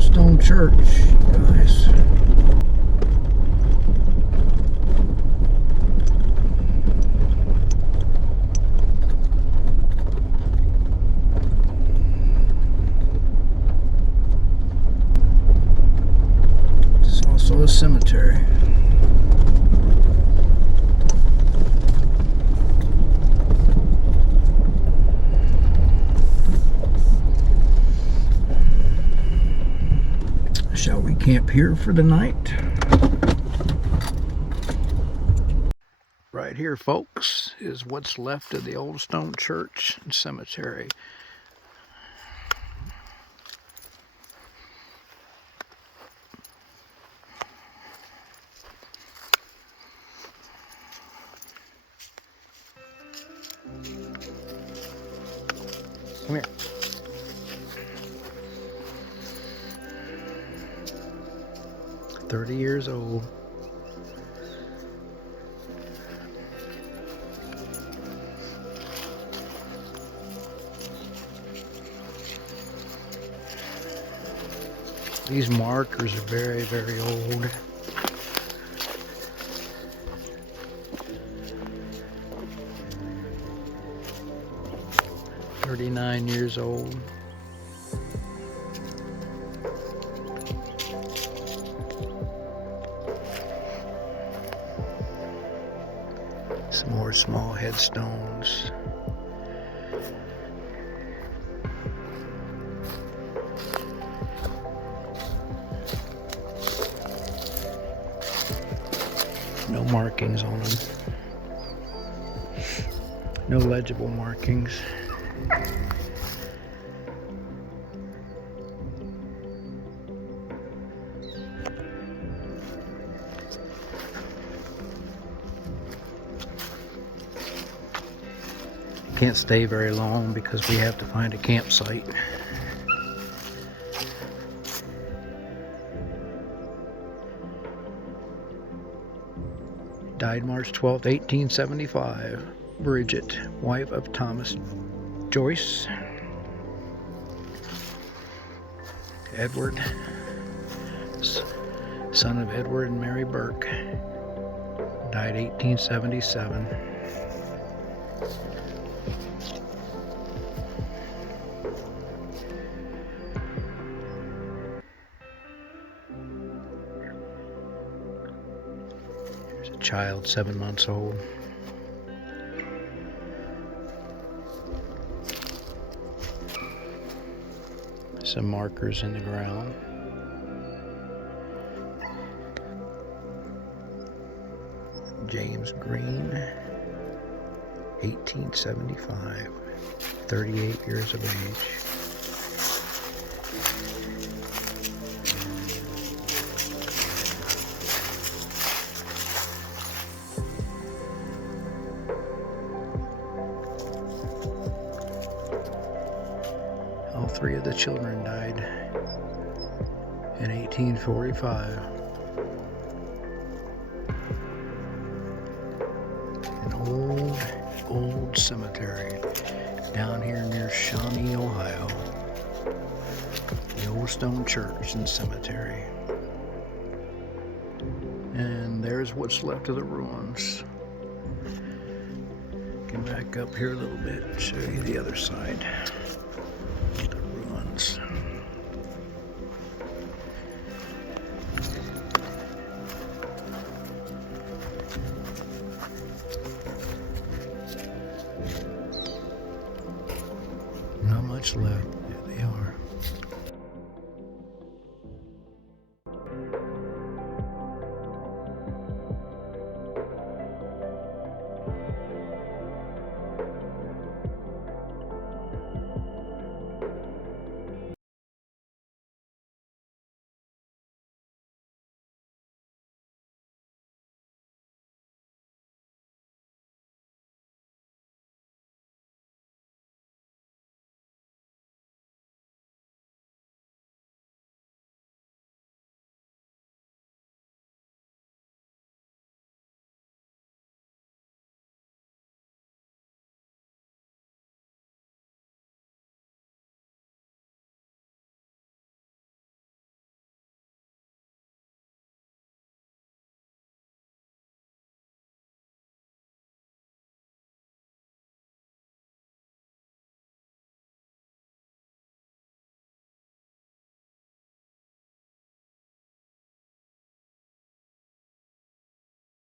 Stone Church, guys. It's also a cemetery. Shall we camp here for the night? Right here, folks, is what's left of the old stone church and cemetery. Come here. $30 old. These markers are very, very old. $39 old. Some more small headstones. No markings on them. No legible markings. Can't stay very long because we have to find a campsite. Died March 12th, 1875. Bridget, wife of Thomas Joyce. Edward, son of Edward and Mary Burke. Died 1877. Child 7 months old. Some markers in the ground. James Green, 1875, 38 years of age. All three of the children died in 1845. An old cemetery down here near Shawnee, Ohio. The Old Stone Church and Cemetery. And there's what's left of the ruins. Get back up here a little bit and show you the other side. The ruins. Not much left.